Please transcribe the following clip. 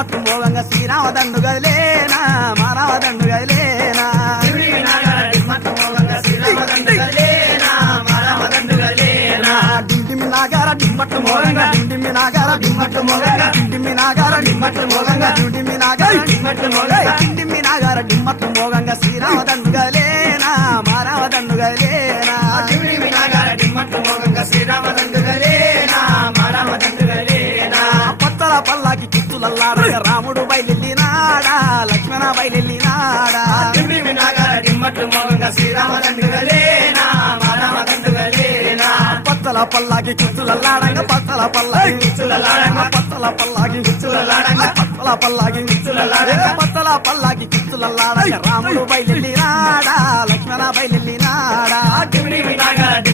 డిమ్మట్టు మోగంగా శ్రీరామ దండు గదిలేనా మా రామ దండు గదిలేనా డిండిమి నాగార డిమ్మట్టు మోగంగా డిండిమి నాగార డిమ్మట్టు మోగంగా డిండిమి నాగార డిమ్మట్టు మోగంగా డిండిమి నాగార డిమ్మట్టు మోగంగా డిండిమి నాగార డిమ్మట్టు మోగంగా శ్రీరామ దండు గదిలేనా మా రామ దండు గదిలేనా డిండిమి నాగార డిమ్మట్టు మోగంగా శ్రీరామ దండు గదిలేనా మా రామ దండు గదిలేనా పత్తల పల్లాకి కిచ్చులల్లాడగా రాముడు బయలెల్లినాడా లక్ష్మణ బయలెల్లినాడా డిండిమి నాగార డిమ్మట్టు మోగంగా శ్రీరామ దండు గదిలేనా మా రామ దండు గదిలేనా పత్తల పల్లాకి కిచ్చులల్లాడంగా పత్తల పల్లాకి కిచ్చులల్లాడంగా పత్తల పల్లాకి కిచ్చులల్లాడంగా పత్తల పల్లాకి కిచ్చులల్లాడంగా పత్తల పల్లాకి కిచ్చులల్లాడంగా రాముడు బయలెల్లినాడా లక్ష్మణ బయలెల్లినాడా డిండిమి నాగార